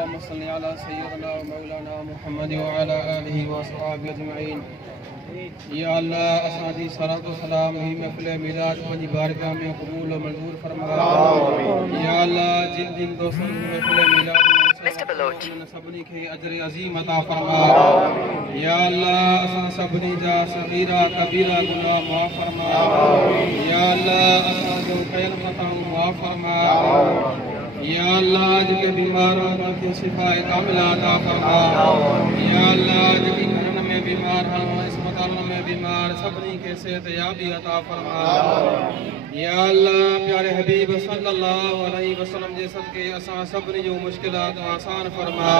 अल्लाहुम्मा सल्लि अला सय्यिदिना व मौलाना मुहम्मद व अला आलिहि व अस्हाबिहि अजमईन। या अल्लाह असादी सलात व सलाम ही महफिल मिलाद पंजी बारगाह में कबूल व मंजूर फरमा। या अल्लाह जिन जिन दोस्तों ने महफिल मिलाद में सभनी के अजर अजीम अता फरमा। या अल्लाह असां सभनी जा सगीरा कबीरा गुनाह माफ़ फरमा। या अल्लाह असां जो कयल खताऊं माफ़ फरमा। या अल्लाह जेके बीमार हैं शिफा कामिला अता फरमा। या अल्लाह जेके घरन में बीमार हैं अस्पतालों में बीमार सभनी के सेहत याबी अता फरमा। या अल्लाह प्यारे हबीब सल्लल्लाहु अलैहि वसल्लम जे सदके असां सभनी जो मुश्किलात आसान फरमा।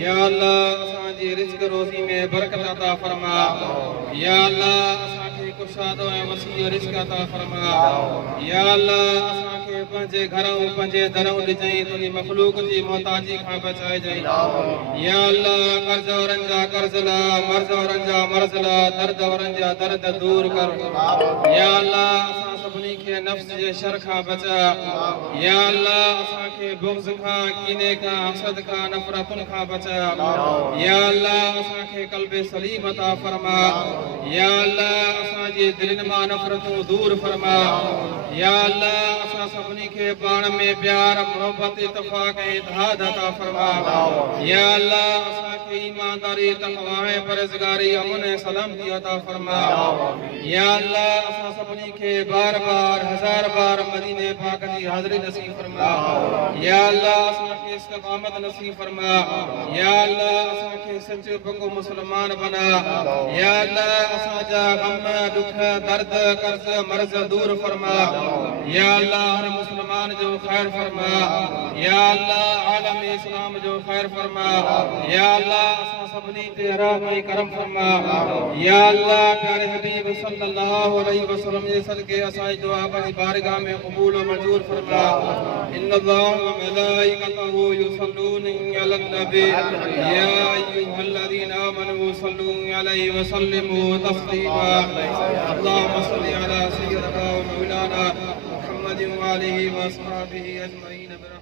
या अल्लाह असां जी रिज़्क़ रोज़ी में बरकत अता फरमा। या अल्लाह असां के कुशाद ऐं वसीअ रिज़्क़ अता फरमा। या अल्लाह असां के पंहिंजे घरों पंहिंजे दरों ॾिजईं तुंहिंजी मखलूक जी मोहताजी खां बचाइजईं। या अल्लाह कर्ज़ औरनि जा कर्ज़ ला, मर्ज़ औरनि जा मर्ज़ ला, दर्द औरनि जा दर्द दूर कर। या अल्लाह असां सभनी के नफ्स जे शर खां बचा। या अल्लाह असां के बुग़्ज़ खां, कीने खां, हसद खां, नफ़रतुन खां बचा। या अल्लाह असां के क़ल्बे सलीम अता फरमा। या अल्लाह असां जे दिलनि मां नफ़रतूं दूर फरमा। या अल्लाह असां सभनी के पाण में प्यार मोहब्बत इत्तफ़ाक़ ऐं इत्तेहाद अता फरमा। या अल्लाह असां के ईमानदारी तक़वा ऐं परहेज़गारी अमन ऐं सलामती अता फरमा। या अल्लाह असां सभनी के बार बार हज़ार बार मदीने पाक जी हाज़िरी नसीब फरमा। या अल्लाह असां के इस्तिक़ामत नसीब फरमा। या अल्लाह असां के सच्चो पक्को मुसलमान बना। या अल्लाह असां जा गम दुख दर्द कर्ज़ मर्ज़ दूर फरमा। या अल्लाह हर मुसलमान जो खैर फरमा। या अल्लाह आलम इस्लाम जो खैर फरमा। या अल्लाह असां सभनी ते रहम करम फरमा। या अल्लाह प्यारे हबीब सल्लल्लाहु अलैहि वसल्लम जे सदके असां दुआ पंहिंजी बारगाह में क़बूल व मंजूर फरमा। इन्नल्लाह व मलाइकतहु युसल्लूना अलन नबी या अय्युहल्लज़ीना आमनू सल्लू अलैहि व सल्लिमू तस्लीमा। अल्लाहुम्मा सल्लि अला सय्यिदिना व मौलाना मुहम्मद व आलिहि व अस्हाबिहि अजमईन।